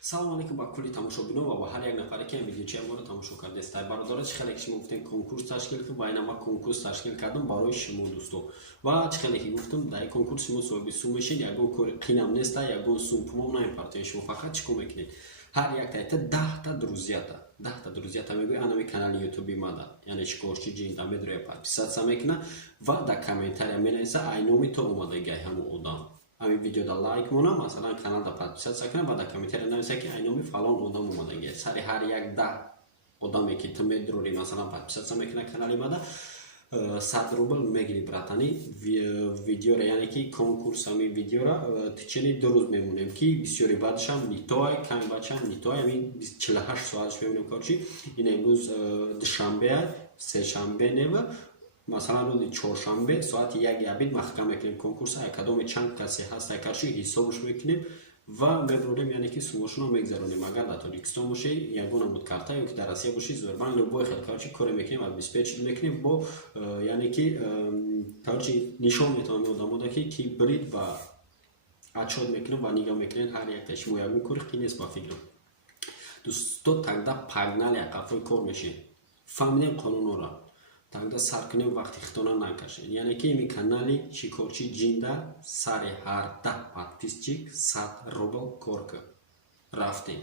салом алейкум ба кулли тамошобинон ва ба ҳар як нафаре ки ин видеочаи моро тамошо кардест. Бародаро чӣ хеле ки шумо гуфтем конкурс ташкил кардам, байнама конкурс ташкил кардам барои шумо дӯстон. Ва чӣ хеле ки гуфтам дар конкурс шумо соҳиби сум мешед, ягон кори қинам нест, ягон сум пумом наимпартоед. Шумо фақат чӣ кор мекунед? Ҳар як тайта 10 друзията мегӯи анами канали ютуби мада, яъне шикорчи ҷинда медроя подписаться мекуна ва дар комментария менависа ай номи то омадагиай ҳамон одам. Ами видеода лайк мона, масалан каналда подписаться кунам ва дар комментария нависа ки ай номи фалон одам омадагиай. Сари ҳар як 10 одаме ки ту медрори масалан подписаться мекуна канали мада 100 рубл мегири братани видеора, яъне ки конкурсами видеора тичини 2 рӯз мемонем ки бисёри баъдшам нитоай, ками баъдшам нитоай, ами 48 соатш мемонем корчи. Ин имрӯз душанбе, сешанбе нева, масалан рӯзи чоршанбе соати 1 абид маҳкам мекунем конкурса, якадоми чанд касе ҳаст якарчи ҳисобш мекунем ва мебурем, яъне ки сумошуно мегзаронем. Агар дар Тоҷикистон бошед, ягона буд карта ёки дар Россия бошед, зӯрбан любой хел корчи коре мекунем, обеспечит мекунем бо яъне ки корчи нишон метавонем одамода ки бирид ба отчёт мекунем ва нигоҳ мекунем ҳар як шумо ягон кори қӣ нест ба фикрам. Дӯсто тагда пагнали ақафой кор мешед. Фаҳмидем қонунора. Тогда сар кунем вақти хитона накашед. Яъне ки ими канали шикорчи ҷинда сари ҳар 10 подписчик 100 рубл кор кард. Рафтем.